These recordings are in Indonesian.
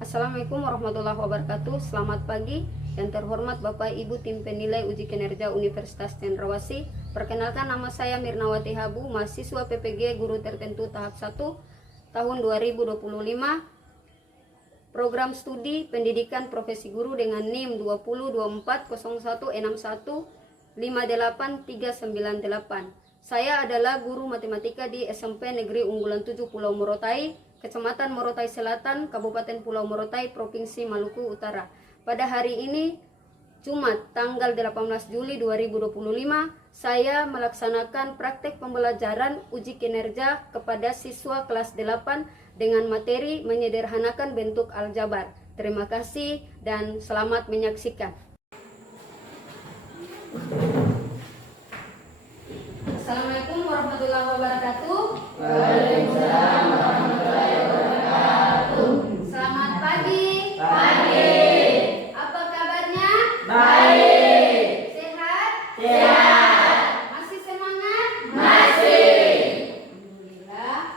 Assalamualaikum warahmatullahi wabarakatuh. Selamat pagi yang terhormat Bapak Ibu tim penilai uji kinerja Universitas Cendrawasih. Perkenalkan, nama saya Mirnawati Habu, mahasiswa PPG Guru Tertentu tahap 1 tahun 2025. Program studi pendidikan profesi guru dengan NIM 202401615838. Saya adalah guru matematika di SMP Negeri Unggulan 7 Pulau Morotai, Kecamatan Morotai Selatan, Kabupaten Pulau Morotai, Provinsi Maluku Utara. Pada hari ini, Jumat tanggal 18 Juli 2025, saya melaksanakan praktek pembelajaran uji kinerja kepada siswa kelas 8 dengan materi menyederhanakan bentuk aljabar. Terima kasih dan selamat menyaksikan. Assalamualaikum warahmatullahi wabarakatuh. Waalaikumsalam warahmatullahi wabarakatuh. Selamat pagi. Pagi. Apa kabarnya? Baik. Sehat? Sehat. Masih semangat? Masih. Alhamdulillah.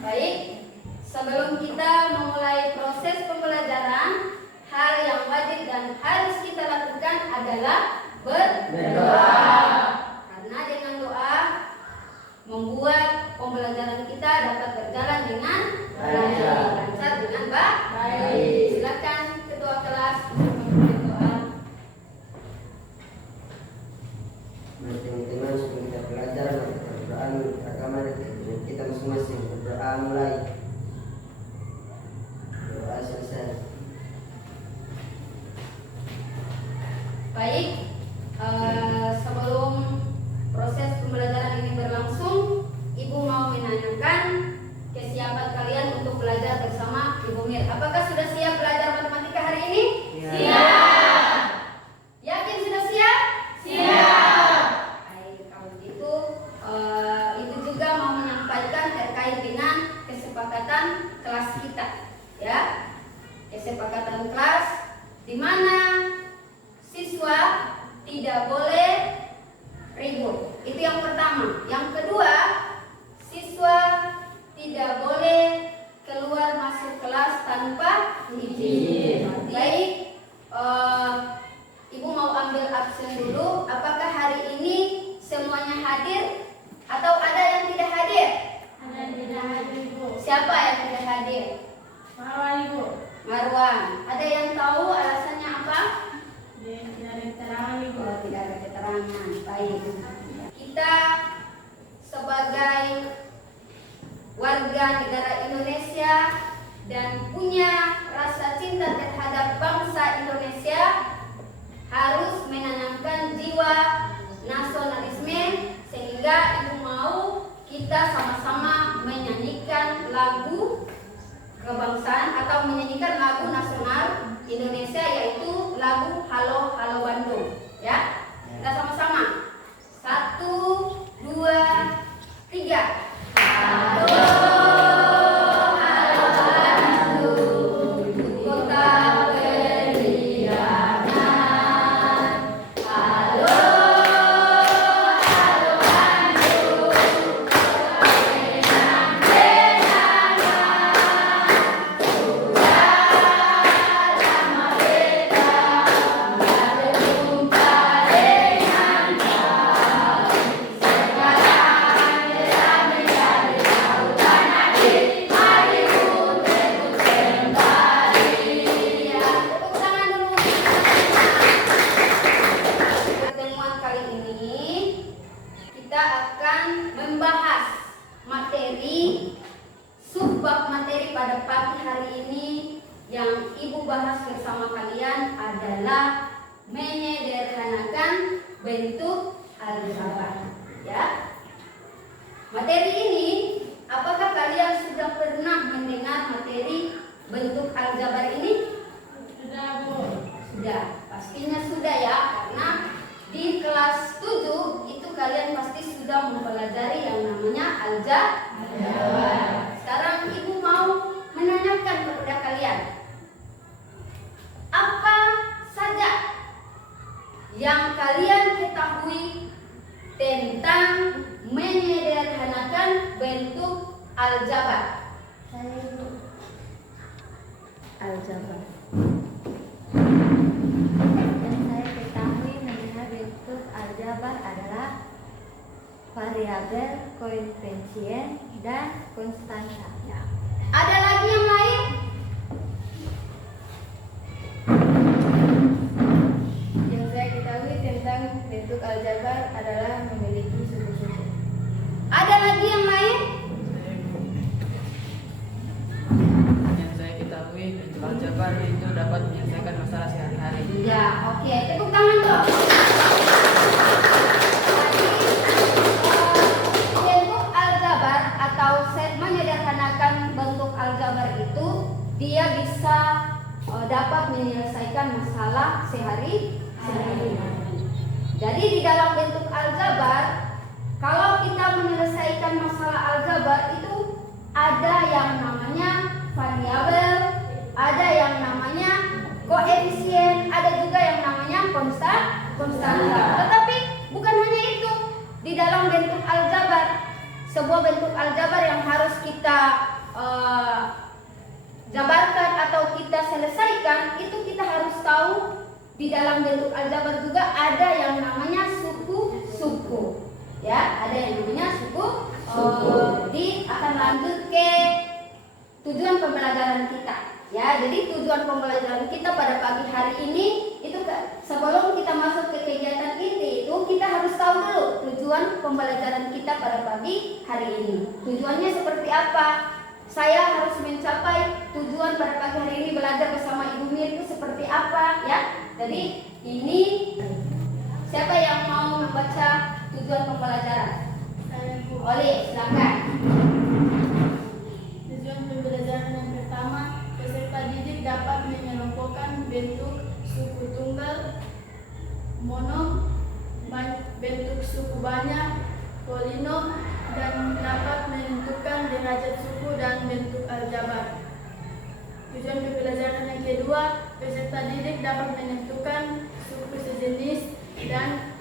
Baik, sebelum kita memulai proses pembelajaran, hal yang wajib dan harus kita lakukan adalah berdoa. Karena dengan doa membuat pembelajaran kita dapat berjalan dengan lancar dengan baik. Silakan ketua kelas berdoa. Mari teman-teman, sebelum kita belajar, mari kita berdoa agama dengan kita masing-masing. Berdoa mulai. Doa selesai. Baik, sebelum proses pembelajaran ini berlangsung, Ibu mau menanyakan kesiapan kalian untuk belajar bersama Ibu Mir. Apakah sudah siap belajar matematika hari ini? Siap. Yakin sudah siap? Siap. Baik, kalau gitu Ibu juga mau menyampaikan terkait dengan kesepakatan kelas kita, ya. Kesepakatan kelas di mana siswa tidak boleh ribut. Itu yang pertama. Yang kedua, siswa tidak boleh keluar masuk kelas tanpa izin. Baik, Ibu mau ambil absen dulu. Apakah hari ini semuanya hadir atau ada yang tidak hadir? Ada tidak hadir, Ibu. Siapa yang tidak hadir? Marwah, Ibu. Marwan. Ada yang tahu alasannya apa? Tidak ada keterangan, Ibu. Oh, tidak ada keterangan. Baik. Kita sebagai warga negara Indonesia dan punya rasa cinta terhadap bangsa Indonesia harus menanamkan jiwa nasionalisme, sehingga Ibu mau kita sama-sama menyanyikan lagu kebangsaan atau menyanyikan lagu nasional Indonesia, yaitu lagu Halo Halo Bandung, ya. Kita sama-sama. 1, 2, 3. Halo Halo Bandung, kota periangan. Halo Halo Bandung, kota kenang-kenangan. Sudah lama beta berjumpa dengan kau. Sekarang telah menjadi lautan hati. Mari pun teguh kembali. Ya, tepuk tangan dulu. Pertemuan kali ini kita akan membahas materi subbab materi pada pagi hari ini. Yang Ibu bahas bersama kalian adalah menyederhanakan bentuk aljabar, ya. Materi ini, apakah kalian sudah pernah mendengar materi bentuk aljabar ini? Sudah, Bu. Sudah, pastinya sudah, ya, karena di kelas 7 itu kalian pasti sudah mempelajari yang namanya aljabar. Sekarang Ibu mau menanyakan kepada kalian, apa saja yang kalian ketahui tentang menyederhanakan bentuk aljabar? Saya aljabar. Yang saya ketahui mengenai bentuk aljabar adalah variabel, koefisien, dan konstanta. Ada lagi yang lain? Yang saya ketahui tentang bentuk aljabar adalah memiliki suku-suku. Ada lagi yang lain? Yang saya ketahui bentuk aljabar itu dapat menyelesaikan masalah sehari-hari. Ya, oke. Tepuk tangan dong. Bentuk aljabar atau menyederhanakan bentuk aljabar itu dia bisa dapat menyelesaikan masalah sehari-hari. Jadi di dalam bentuk aljabar, kalau kita menyelesaikan masalah aljabar itu ada yang namanya variabel, ada yang namanya koefisien, ada juga yang namanya konstanta. Tetapi bukan hanya itu. Di dalam bentuk aljabar, sebuah bentuk aljabar yang harus kita jabarkan atau kita selesaikan, itu kita harus tahu di dalam bentuk aljabar juga ada yang namanya suku-suku. Ya, ada yang namanya suku. Akan lanjut ke tujuan pembelajaran kita. Ya, jadi tujuan pembelajaran kita pada pagi hari ini itu sebelum kita masuk ke kegiatan inti itu kita harus tahu dulu tujuan pembelajaran kita pada pagi hari ini. Tujuannya seperti apa? Saya harus mencapai tujuan pada pagi hari ini belajar bersama Ibu Mir itu seperti apa, ya? Jadi ini siapa yang mau membaca tujuan pembelajaran? Oleh, silakan. Tujuan pembelajaran yang pertama, peserta didik dapat mengelompokkan bentuk suku tunggal, mono, bentuk suku banyak, polinom, dan dapat menentukan derajat suku dan bentuk aljabar. Tujuan pembelajaran yang kedua, peserta didik dapat menentukan suku sejenis dan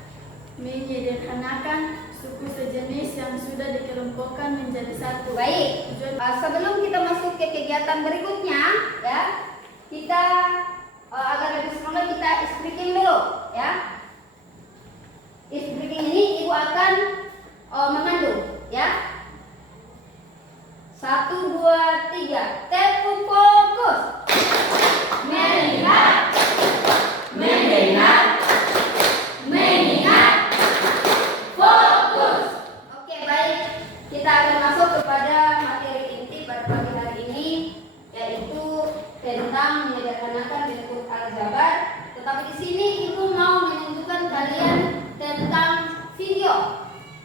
menyederhanakan suku sejenis yang sudah dikelompokkan menjadi satu. Baik. Sebelum kita masuk ke kegiatan berikutnya, ya, kita agar lebih semangat kita speaking dulu, ya. Speaking ini Ibu akan memandu, ya. 1, 2, 3. Tepuk fokus. Melihat, mendengar, mengingat, fokus. Oke, baik. Kita akan masuk kepada materi inti pada pagi hari ini, yaitu tentang menyederhanakan bentuk aljabar. Tetapi di sini Ibu mau menunjukkan kalian tentang video,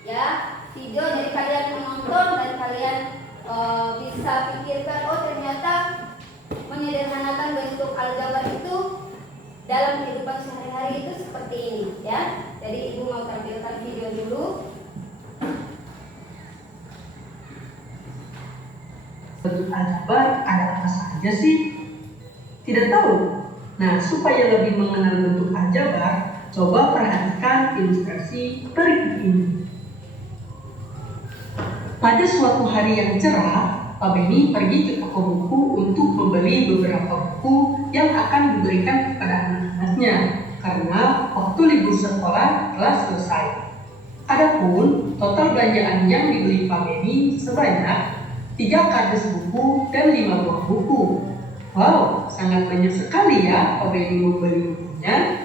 ya, video dari kalian menonton dan kalian bisa pikirkan, oh ternyata menyederhanakan bentuk aljabar itu dalam kehidupan sehari-hari itu seperti ini, ya. Jadi Ibu mau tampilkan video dulu. Bentuk aljabar ada apa saja sih? Tidak tahu. Nah, supaya lebih mengenal bentuk aljabar, coba perhatikan ilustrasi berikut ini. Pada suatu hari yang cerah, Pak Beni pergi ke toko buku untuk membeli beberapa buku yang akan diberikan kepada anak-anaknya karena waktu libur sekolah telah selesai. Adapun total belanjaan yang dibeli Pak Beni sebanyak 3 kardus buku dan 5 buah buku. Wow, sangat banyak sekali ya Pak Beni membeli bukunya.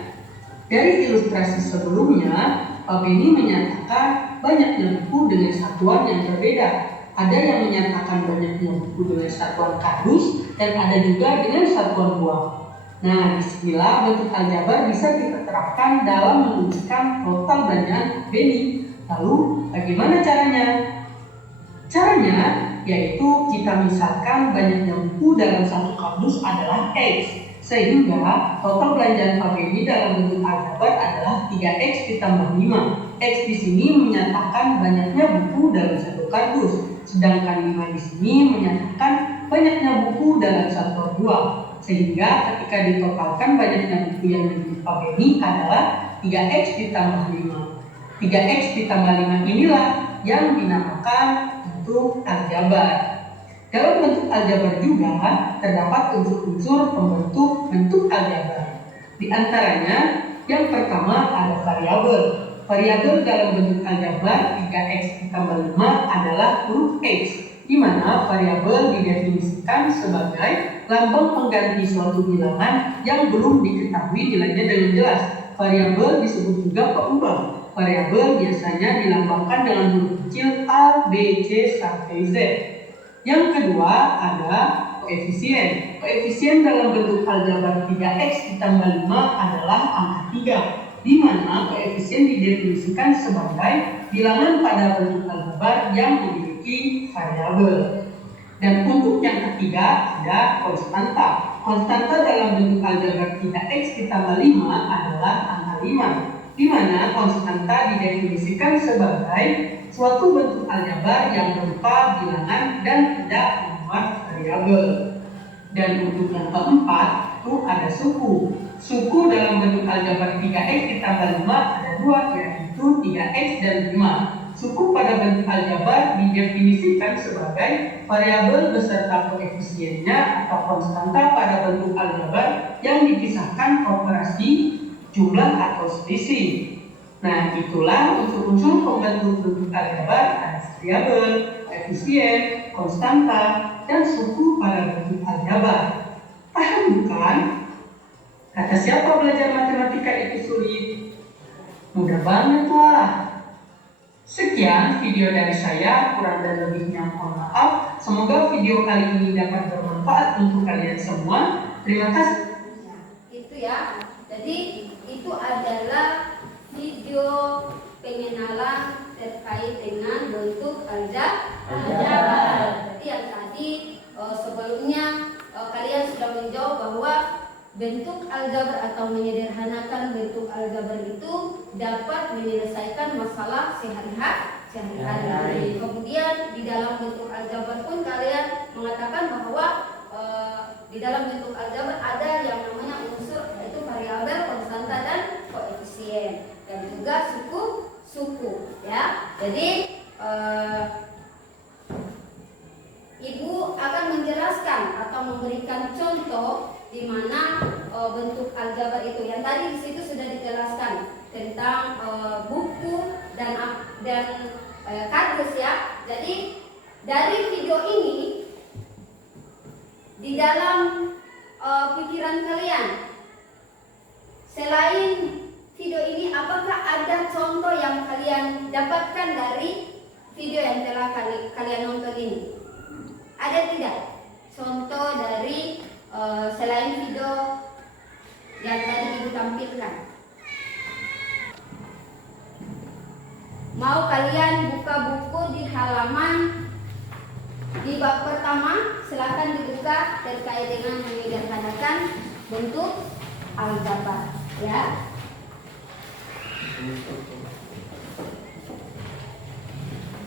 Dari ilustrasi sebelumnya, Pak Beni menyatakan banyaknya buku dengan satuan yang berbeda. Ada yang menyatakan banyaknya buku dengan satuan kardus dan ada juga dengan satuan buah. Nah, disinilah bentuk aljabar bisa kita terapkan dalam menunjukkan total belanjaan Beni. Lalu, bagaimana caranya? Caranya yaitu kita misalkan banyaknya buku dalam satu kardus adalah X, sehingga total belanjaan Pak Beni dalam bentuk aljabar adalah 3X ditambah 5. X di sini menyatakan banyaknya buku dalam satu kardus, sedangkan 5 di sini menyatakan banyaknya buku dalam satuan buah. Sehingga ketika ditotalkan banyaknya buku yang dimiliki Pak Beni adalah 3X ditambah 5. 3X ditambah 5 inilah yang dinamakan bentuk aljabar. Dalam bentuk aljabar juga terdapat unsur-unsur pembentuk bentuk aljabar. Di antaranya, yang pertama ada variabel. Variabel dalam bentuk aljabar 3x ditambah 5 adalah huruf X, di mana variabel didefinisikan sebagai lambang pengganti suatu bilangan yang belum diketahui nilainya dengan jelas. Variabel disebut juga peubah. Variabel biasanya dilambangkan dengan huruf kecil A, B, C, sampai Z. Yang kedua ada koefisien. Koefisien dalam bentuk aljabar 3x ditambah 5 adalah angka 3, di mana koefisien didefinisikan sebagai bilangan pada bentuk aljabar yang memiliki variabel. Dan untuk yang ketiga ada konstanta. Konstanta dalam bentuk aljabar 3x ditambah 5 adalah angka 5, di mana konstanta didefinisikan sebagai suatu bentuk aljabar yang berupa bilangan dan tidak memuat variabel. Dan untuk yang keempat itu ada suku. Suku dalam bentuk aljabar 3x ditambah 5 ada 2, yaitu 3x dan 5. Suku pada bentuk aljabar didefinisikan sebagai variabel beserta koefisiennya atau konstanta pada bentuk aljabar yang dipisahkan operasi jumlah atau selisih. Nah, itulah unsur-unsur pembentuk bentuk aljabar, ada variabel, koefisien, konstanta, dan suku pada bentuk aljabar. Paham bukan? Kata siapa belajar matematika itu sulit? Mudah banget lah. Sekian video dari saya, kurang dan lebihnya mohon maaf. Semoga video kali ini dapat bermanfaat untuk kalian semua. Terima kasih. Itu ya. Jadi itu adalah video pengenalan terkait dengan bentuk aljabar. Jadi yang tadi sebelumnya kalian sudah menjawab bahwa bentuk aljabar atau menyederhanakan bentuk aljabar itu dapat menyelesaikan masalah sehari-hari. Kemudian di dalam bentuk aljabar pun kalian mengatakan bahwa di dalam bentuk aljabar ada yang namanya unsur, yaitu variabel, konstanta, dan koefisien, dan juga suku ya. Jadi Ibu akan menjelaskan atau memberikan contoh di mana bentuk aljabar itu, yang tadi di situ sudah dijelaskan tentang buku dan kardus ya. Jadi dari video ini, di dalam pikiran kalian, selain video ini, apakah ada contoh yang kalian dapatkan dari video yang telah kalian nonton ini? Ada tidak contoh dari selain video yang tadi Ibu tampilkan? Mau kalian buka buku di halaman di bab pertama, silakan dibuka terkait dengan menyederhanakan bentuk aljabar ya.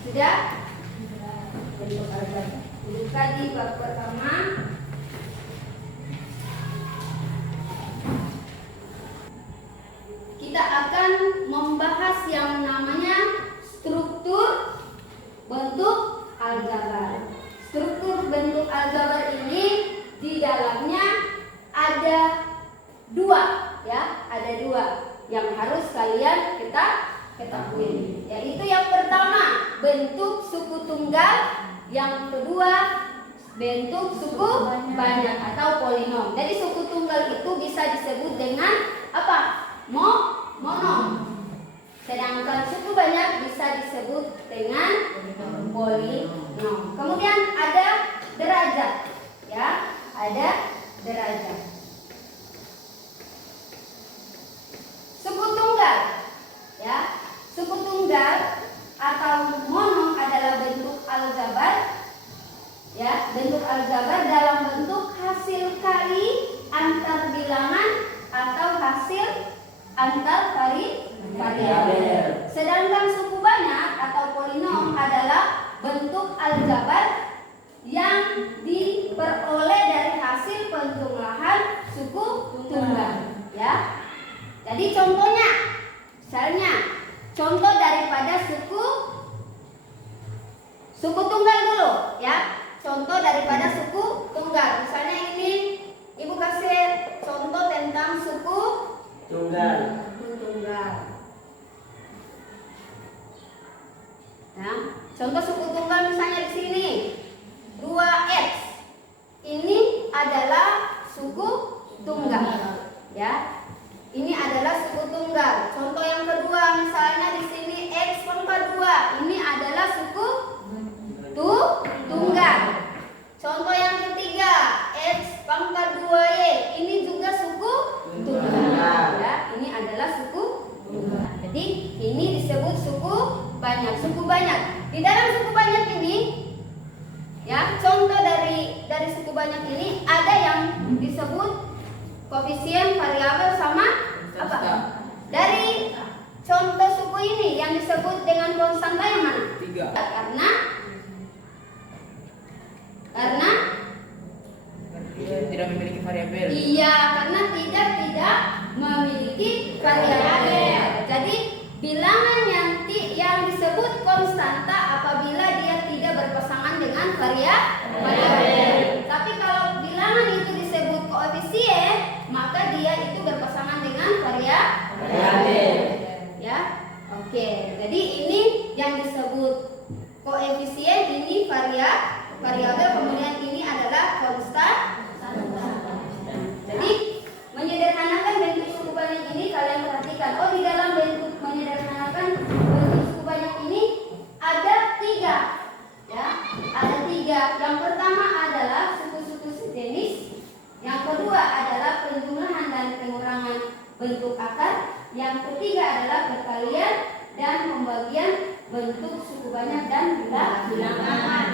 Sudah? Bentuk aljabar. Buka di bab pertama. Kita akan membahas yang namanya struktur bentuk aljabar. Struktur bentuk aljabar ini di dalamnya ada dua ya, ada dua yang harus kalian ketahui. Yaitu yang pertama bentuk suku tunggal, yang kedua bentuk suku banyak atau polinom. Jadi suku tunggal itu bisa disebut dengan apa? Monom. Sedangkan suku banyak bisa disebut dengan polinom. Kemudian ada derajat ya, ada derajat. Suku tunggal ya, suku tunggal atau monom adalah bentuk aljabar ya, bentuk aljabar dalam bentuk hasil kali antar bilangan atau hasil antar variabel. Sedangkan suku banyak atau polinom adalah bentuk aljabar yang diperoleh dari hasil penjumlahan suku tunggal ya. Jadi contohnya, misalnya contoh daripada suku tunggal dulu ya. Contoh dari Contoh suku tunggal misalnya di sini 2X. Ini adalah suku tunggal. Ya. Ini adalah suku tunggal. Contoh yang kedua misalnya di sini X pangkat 2. Ini adalah suku tunggal. Contoh yang ketiga X pangkat 2Y. Ini juga suku tunggal. Ya, ini adalah suku tunggal. Jadi ini disebut suku banyak. Suku banyak. Di dalam suku banyak ini, ya, contoh dari suku banyak ini ada yang disebut koefisien variabel sama apa? Dari contoh suku ini yang disebut dengan konstanta yang mana? 3. Karena Tidak memiliki variabel. iya, karena tidak memiliki variabel. Jadi bilangan yang disebut konstanta apabila dia tidak berpasangan dengan variabel. Tapi kalau bilangan itu disebut koefisien, maka dia itu berpasangan dengan variabel. Ya, oke. Jadi ini yang disebut koefisien, ini variabel, kemudian ini adalah konstanta. Jadi menyederhanakan bentuk suku banyak ini kalian perhatikan. Oh, di dalam bentuk menyederhanakan bentuk suku banyak ini ada 3. Ya, ada 3. Yang pertama adalah suku-suku sejenis. Yang kedua adalah penjumlahan dan pengurangan bentuk akar. Yang ketiga adalah perkalian dan pembagian bentuk suku banyak dan bilangan.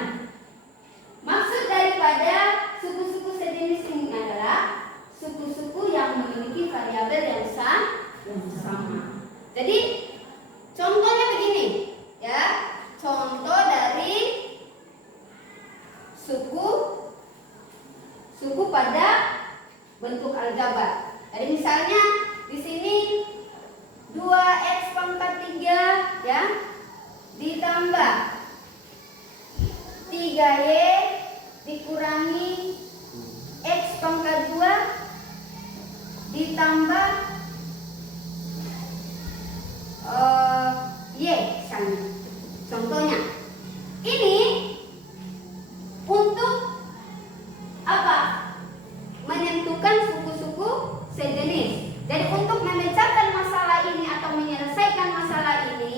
Maksud daripada suku-suku sejenis ini adalah suku-suku yang memiliki variabel yang sama. Jadi contohnya begini, ya. Contoh dari suku pada bentuk aljabar. Jadi misalnya di sini 2X pangkat 3, ya, ditambah 3Y dikurangi X pangkat 2 ditambah Y misalnya. Contohnya ini untuk apa? Menentukan suku-suku sejenis. Jadi untuk memecahkan masalah ini atau menyelesaikan masalah ini,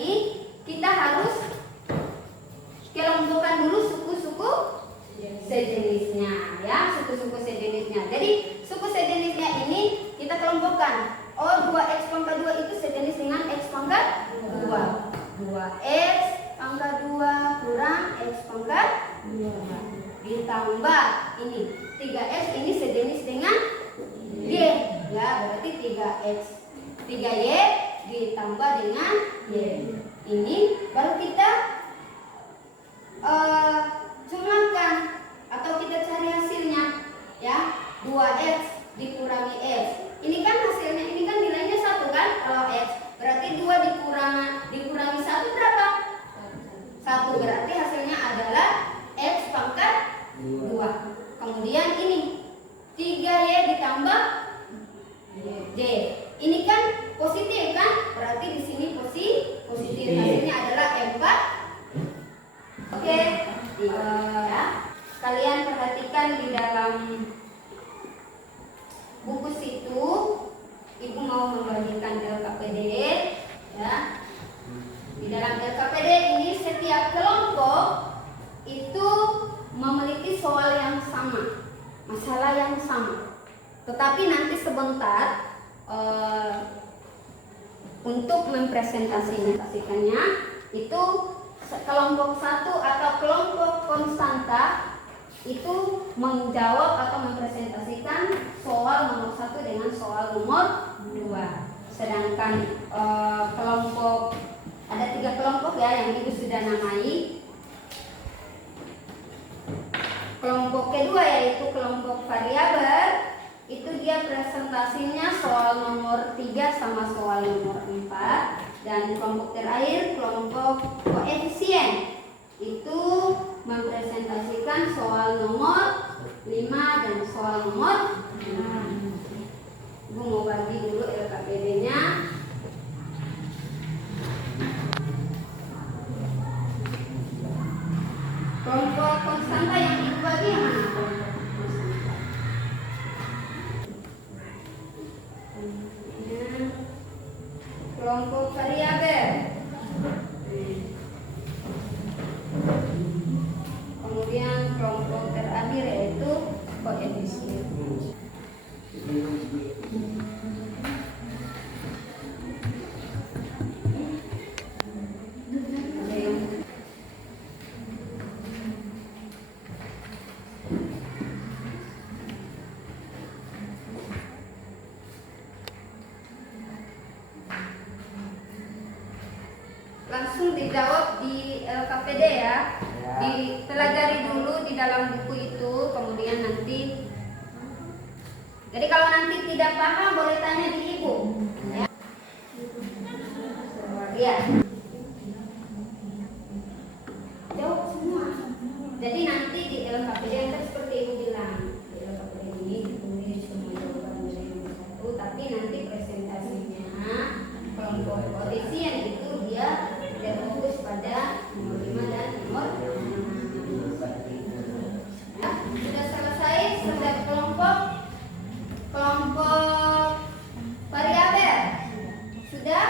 kita harus kelompokkan dulu suku-suku sejenisnya, ya, suku-suku sejenisnya. Jadi suku sejenisnya ini kita kelompokkan. Oh, 2X pangkat 2 itu sejenis dengan X pangkat 2. 2X pangkat 2 kurang X pangkat 2 ditambah ini 3X ini sejenis dengan Y, ya, berarti 3Y ditambah dengan Y. Ini baru kita jumlahkan atau kita cari hasilnya, ya. 2X dikurangi X. Ini kan hasilnya, ini kan nilainya 1 kan kalau X. Berarti 2 dikurangi 1 berapa? 1. Berarti hasilnya adalah X pangkat 2. Kemudian ini 3Y ditambah Y. Ini kan positif kan? Berarti di sini positif. Hasilnya adalah 4. Oke, ya. Kalian perhatikan di dalam buku situ, Ibu mau membagikan LKPD, ya. Di dalam LKPD ini setiap kelompok itu memiliki soal yang sama, masalah yang sama. Tetapi nanti sebentar untuk mempresentasikannya itu kelompok 1 atau kelompok konstanta itu menjawab atau mempresentasikan soal nomor 1 dengan soal nomor 2. Sedangkan kelompok, ada 3 kelompok ya yang Ibu sudah namai. Kelompok kedua yaitu kelompok variabel, itu dia presentasinya soal nomor 3 sama soal nomor 4. Dan kelompok terakhir kelompok koefisien itu mempresentasikan soal nomor 5 dan soal nomor 6. Ibu mau bagi dulu LKPD-nya. langsung dijawab di LKPD ya. Dipelajari dulu di dalam buku itu, kemudian nanti. Jadi kalau nanti tidak paham boleh tanya di ibu. Ya. Iya. Jawab semua. Jadi nanti di LKPD yang tadi seperti ibu bilang, di LKPD ini ditulis semua jawaban dari nomor 1, tapi nanti presentasinya kelompok koefisien itu dia tidak fokus pada nomor 5 dan nomor 6. Ya, sudah selesai sudah kelompok variabel. Sudah?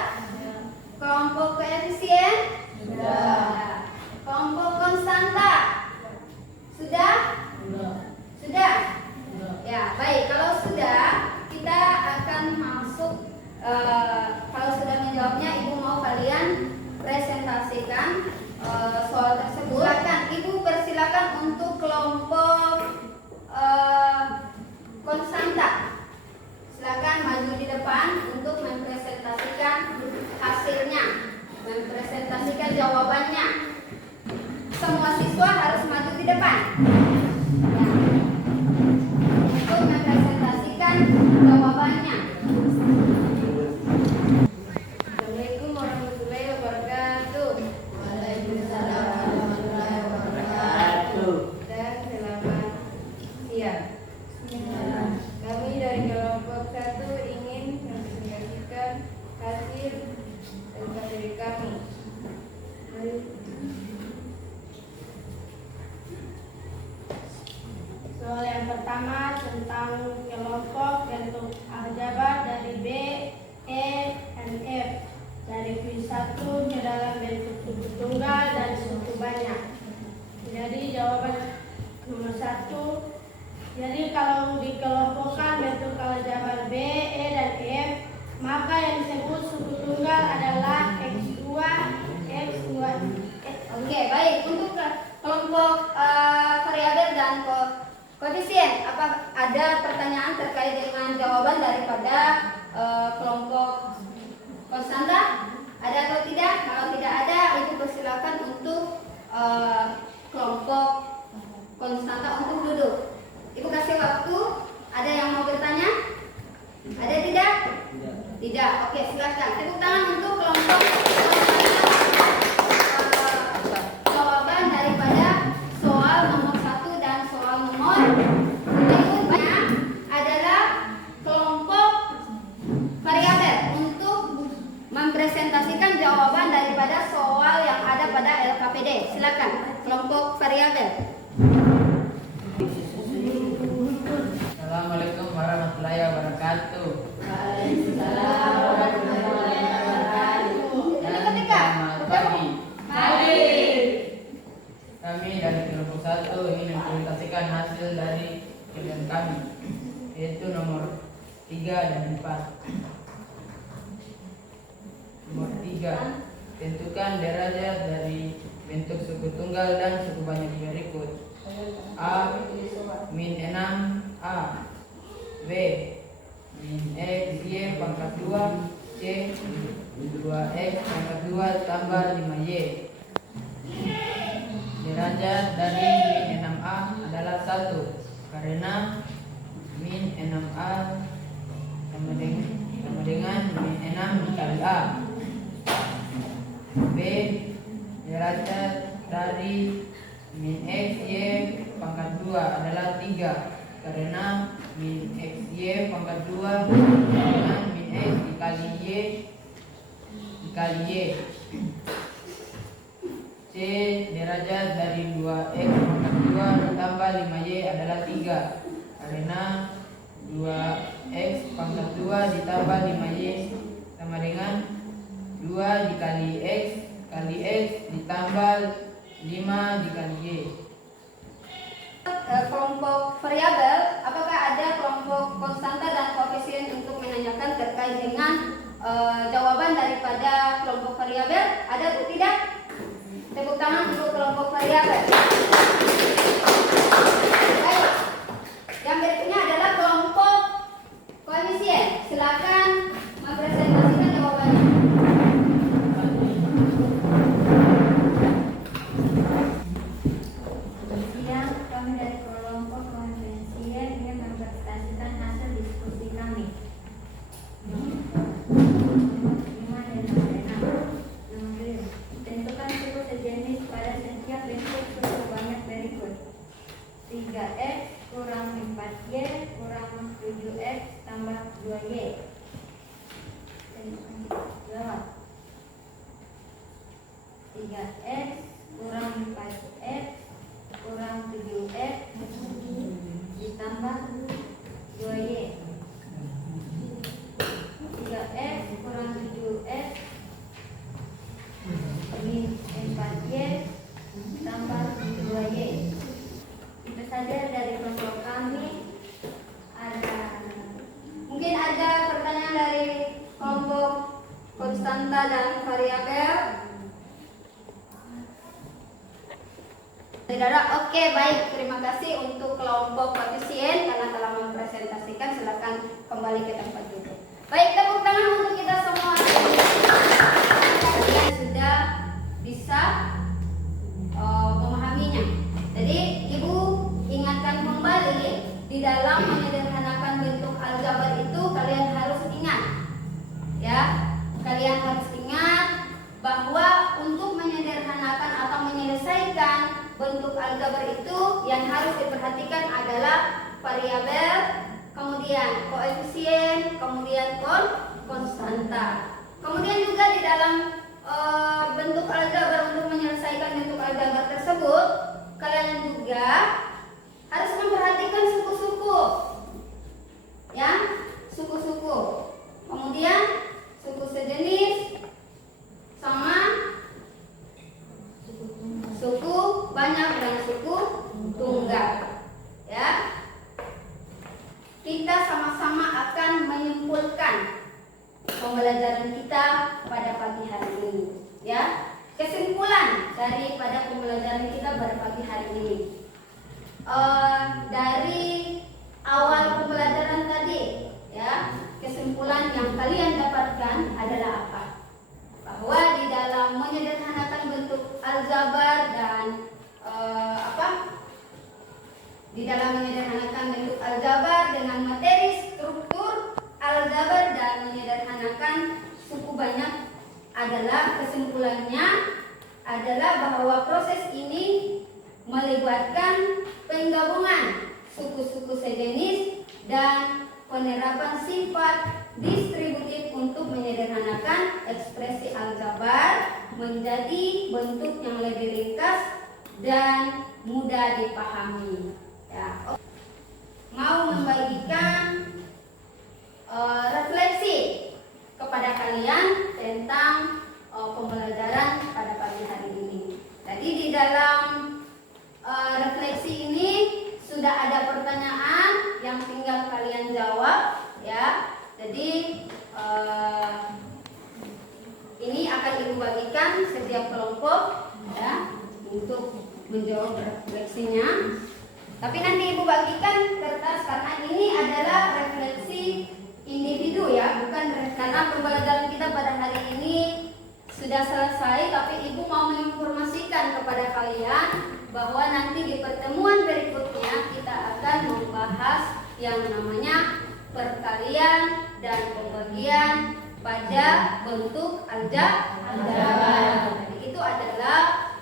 Kelompok koefisien? Sudah. Kelompok konstanta? Sudah? Sudah? Ya, baik. Kalau sudah, kita akan masuk. Kalau sudah menjawabnya, ibu mau kalian presentasikan soal tersebut. Silakan, ibu persilakan untuk kelompok konstanta. Silakan maju di depan untuk mempresentasikan hasilnya, mempresentasikan jawabannya. Semua siswa harus maju di depan ya, untuk mempresentasikan jawabannya. Assalamualaikum warahmatullahi wabarakatuh. Waalaikumsalam warahmatullahi wabarakatuh. Dan selamat siang. Kami dari kelompok 1 ingin mempresentasikan hasil LKPD kami. Soal yang pertama tentang kelompok bentuk aljabar dari B, E, dan F dari kuis 1 ke dalam bentuk suku tunggal dan suku banyak. Jadi jawaban nomor 1. Jadi kalau dikelompokkan bentuk aljabar B, E, dan F, maka yang disebut suku tunggal adalah X2, X2. Oke, baik. Untuk kelompok variabel dan koefisien, apa ada pertanyaan terkait dengan jawaban daripada kelompok konstanta? Ada atau tidak? Kalau tidak ada, ibu persilakan untuk kelompok konstanta untuk duduk. Ibu kasih waktu. Ada yang mau bertanya? Ada tidak? Tidak. Oke, silakan. Tepuk tangan untuk kelompok jawaban daripada soal nomor 1 dan soal nomor berikutnya adalah kelompok variabel untuk mempresentasikan jawaban daripada soal yang ada pada LKPD. Silakan, kelompok variabel. Assalamualaikum warahmatullahi wabarakatuh. Waalaikumsalam warahmatullahi wabarakatuh. Dan selamat pagi. Kami dari kelompok 1 ingin mempresentasikan hasil dari kerjaan kami, yaitu nomor 3 dan 4. Nomor 3, tentukan derajat dari bentuk suku tunggal dan suku banyak berikut. A min 6A, B min X Y pangkat 2, C 2X pangkat 2 tambah 5Y. Derajat dari min 6A adalah 1 karena min 6A sama dengan min 6 dikali A. B, derajat dari min X Y pangkat 2 adalah 3 karena min X Y pangkat 2 dengan min X dikali Y. C, derajat dari 2X pangkat 2 ditambah 5Y adalah 3 karena 2X pangkat 2 ditambah 5Y sama dengan 2 dikali X kali X ditambah 5 dikali Y. Kelompok variabel, apakah ada kelompok konstanta dan koefisien untuk menanyakan terkait dengan jawaban daripada kelompok variabel? Ada atau tidak? Tepuk tangan untuk kelompok variabel. Baik. Yang berikutnya adalah kelompok koefisien. Silakan mempresentasikan jawabannya. 4Y kurang 7X tambah 2Y. Jawab. 3X kurang 4X kurang 7X ditambah 2Y. 3X kurang 7X ini 4Y tambah 2Y. Itu saja dari kelompok kami. Mungkin ada pertanyaan dari kelompok konstanta dan variabel. Tidak ada? Oke, baik. Terima kasih untuk kelompok koefisien karena telah mempresentasikan. Silakan kembali ke tempat duduk. Baik, tepuk tangan untuk kita semua. Kalian sudah bisa memahaminya. Jadi, Ibu ingatkan kembali di dalam menyederhanakan bentuk aljabar itu kalian harus ingat, ya. Kalian harus ingat bahwa untuk menyederhanakan atau menyelesaikan bentuk aljabar itu yang harus diperhatikan adalah variabel, kemudian koefisien, kemudian konstanta. Kemudian juga di dalam bentuk aljabar, untuk menyelesaikan bentuk aljabar tersebut, kalian juga harus memperhatikan suku-suku, ya, suku-suku. Kemudian suku sejenis sama suku banyak dan suku tunggal, ya. Kita sama-sama akan menyimpulkan pembelajaran kita pada pagi hari ini, ya. Kesimpulan daripada pembelajaran kita pada pagi hari ini, dari awal pembelajaran tadi, ya, kesimpulan yang kalian dapatkan adalah apa? Bahwa di dalam menyederhanakan bentuk aljabar dan di dalam menyederhanakan bentuk aljabar dengan materi struktur aljabar dan menyederhanakan suku banyak adalah, kesimpulannya adalah bahwa proses ini melibatkan penggabungan suku-suku sejenis dan penerapan sifat distributif untuk menyederhanakan ekspresi aljabar menjadi bentuk yang lebih ringkas dan mudah dipahami. Ya. Mau membagikan refleksi kepada kalian tentang pembelajaran pada pagi hari ini. Jadi di dalam refleksi ini sudah ada pertanyaan yang tinggal kalian jawab, ya. Jadi ini akan Ibu bagikan setiap kelompok, ya, untuk menjawab refleksinya. Tapi nanti Ibu bagikan kertas karena ini adalah refleksi individu, ya, bukan karena pembelajaran kita pada hari ini sudah selesai, tapi Ibu mau menginformasikan kepada kalian bahwa nanti di pertemuan berikutnya kita akan membahas yang namanya perkalian dan pembagian pada bentuk aljabar. Jadi itu adalah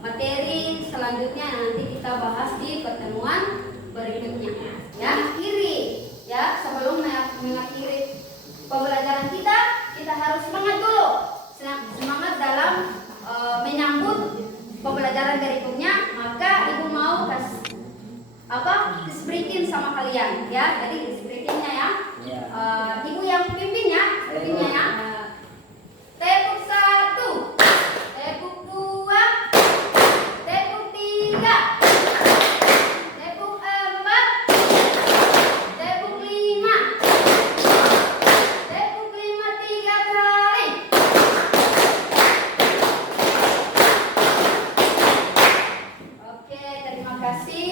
materi selanjutnya yang nanti kita bahas di pertemuan berikutnya. Ya, akhiri, ya, sebelum mengakhiri pembelajaran kita harus semangat dulu, semangat dalam menyambut pembelajaran berikutnya. Maka Ibu mau disbriefing sama kalian, ya. Jadi disbriefingnya, ya. Ibu yang pimpinnya ya. Tepuk 1, tepuk 2, tepuk 3, tepuk 4, tepuk 5, tepuk 5 3 kali. Oke, terima kasih.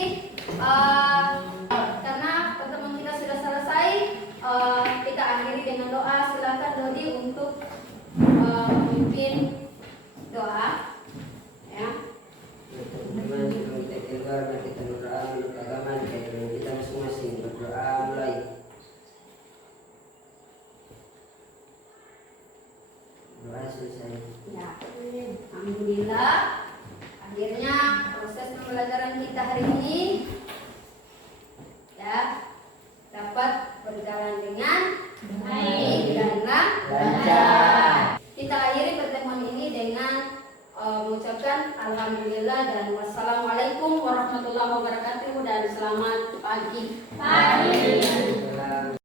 Karena pertemuan kita sudah selesai, kita akhiri dengan doa. Silakan Dodi untuk memimpin doa, ya. Teman-teman, sebelum kita keluar, mari kita berdoa menurut agama kita masing-masing. Berdoa mulai. Doa selesai. Ya, alhamdulillah. Akhirnya proses pembelajaran kita hari ini mengucapkan alhamdulillah dan wassalamualaikum warahmatullahi wabarakatuh dan selamat pagi. Salam.